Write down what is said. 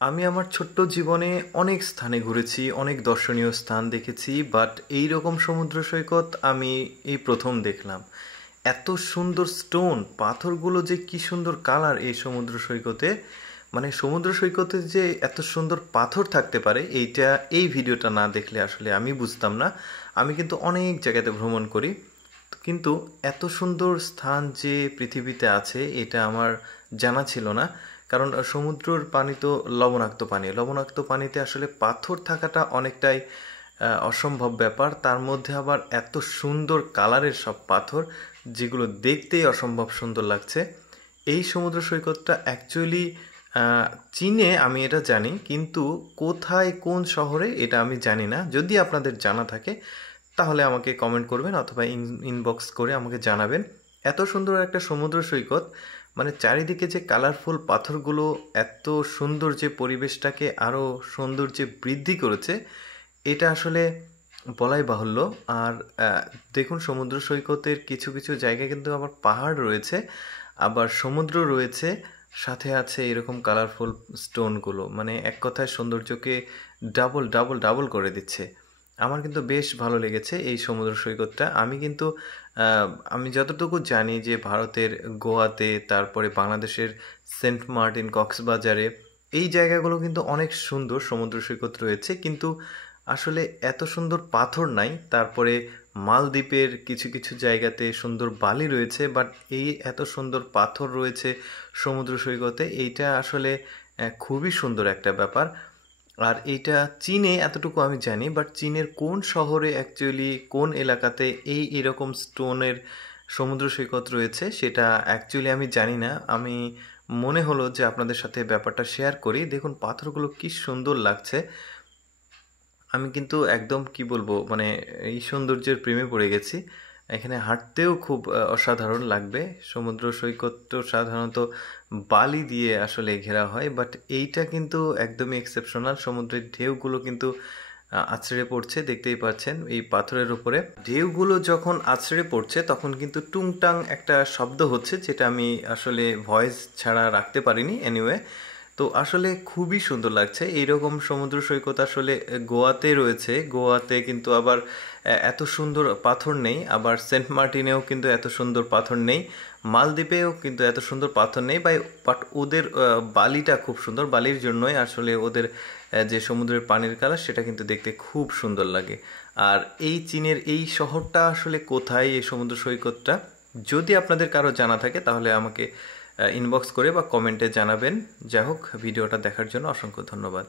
আমি আমার ছোট্ট জীবনে অনেক স্থানে ঘুরেছি, অনেক দর্শনীয় স্থান দেখেছি, বাট এই রকম সমুদ্র সৈকত আমি এই প্রথম দেখলাম। এত সুন্দর স্টোন, পাথরগুলো যে কি সুন্দর কালার এই সমুদ্র সৈকতে। মানে সমুদ্র সৈকতে যে এত সুন্দর পাথর থাকতে পারে এইটা এই ভিডিওটা না দেখলে আসলে আমি বুঝতাম না। আমি কিন্তু অনেক জায়গাতে ভ্রমণ করি, কিন্তু এত সুন্দর স্থান যে পৃথিবীতে আছে এটা আমার জানা ছিল না। কারণ সমুদ্রের পানি তো লবণাক্ত পানি, লবণাক্ত পানিতে আসলে পাথর থাকাটা অনেকটাই অসম্ভব ব্যাপার। তার মধ্যে আবার এত সুন্দর কালারের সব পাথর, যেগুলো দেখতেই অসম্ভব সুন্দর লাগছে। এই সমুদ্র সৈকতটা অ্যাকচুয়ালি চীনে, আমি এটা জানি, কিন্তু কোথায় কোন শহরে এটা আমি জানি না। যদি আপনাদের জানা থাকে তাহলে আমাকে কমেন্ট করবেন অথবা ইনবক্স করে আমাকে জানাবেন। এত সুন্দর একটা সমুদ্র সৈকত, মানে চারিদিকে যে কালারফুল পাথরগুলো এত সুন্দর যে পরিবেশটাকে আরও সৌন্দর্যে বৃদ্ধি করেছে, এটা আসলে বলাই বাহুল্য। আর দেখুন, সমুদ্র সৈকতের কিছু কিছু জায়গায় কিন্তু আবার পাহাড় রয়েছে, আবার সমুদ্র রয়েছে, সাথে আছে এরকম কালারফুল স্টোনগুলো। মানে এক কথায় সৌন্দর্যকে ডাবল ডাবল ডাবল করে দিচ্ছে। আমার কিন্তু বেশ ভালো লেগেছে এই সমুদ্র সৈকতটা। আমি যতটুকু জানি যে ভারতের গোয়াতে, তারপরে বাংলাদেশের সেন্ট মার্টিন, কক্সবাজারে এই জায়গাগুলো কিন্তু অনেক সুন্দর সমুদ্র সৈকত রয়েছে, কিন্তু আসলে এত সুন্দর পাথর নাই। তারপরে মালদ্বীপের কিছু কিছু জায়গাতে সুন্দর বালি রয়েছে, বাট এই এত সুন্দর পাথর রয়েছে সমুদ্র সৈকতে, এইটা আসলে খুবই সুন্দর একটা ব্যাপার। আর এইটা চীনে এতটুকু আমি জানি, বাট চীনের কোন শহরে অ্যাকচুয়ালি কোন এলাকাতে এই এরকম স্টোনের সমুদ্র সৈকত রয়েছে সেটা অ্যাকচুয়ালি আমি জানি না। আমি মনে হলো যে আপনাদের সাথে ব্যাপারটা শেয়ার করি। দেখুন পাথরগুলো কি সুন্দর লাগছে। আমি কিন্তু একদম কি বলবো, মানে এই সৌন্দর্যের প্রেমে পড়ে গেছি। এখানে হাঁটতেও খুব অসাধারণ লাগবে। সমুদ্র সৈকত তো সাধারণত বালি দিয়ে আসলে ঘেরা হয়, বাট এইটা কিন্তু একদমই এক্সেপশনাল। সমুদ্রের ঢেউগুলো কিন্তু আছড়ে পড়ছে, দেখতেই পাচ্ছেন এই পাথরের উপরে। ঢেউগুলো যখন আছড়ে পড়ছে তখন কিন্তু টুংটাং একটা শব্দ হচ্ছে, যেটা আমি আসলে ভয়েস ছাড়া রাখতে পারিনি। এনিওয়ে, তো আসলে খুবই সুন্দর লাগছে। এইরকম সমুদ্র সৈকত আসলে গোয়াতে রয়েছে। গোয়াতে কিন্তু আবার এত সুন্দর পাথর নেই, আবার সেন্ট মার্টিনেও কিন্তু এত সুন্দর পাথর নেই, মালদ্বীপেও কিন্তু এত সুন্দর পাথর নেই। বাট ওদের বালিটা খুব সুন্দর, বালির জন্যই আসলে ওদের যে সমুদ্রের পানির কালার সেটা কিন্তু দেখতে খুব সুন্দর লাগে। আর এই চীনের এই শহরটা আসলে কোথায়, এই সমুদ্র সৈকতটা যদি আপনাদের কারো জানা থাকে তাহলে আমাকে ইনবক্স করে বা কমেন্টে জানাবেন। যাই হোক, ভিডিওটা দেখার জন্য অসংখ্য ধন্যবাদ।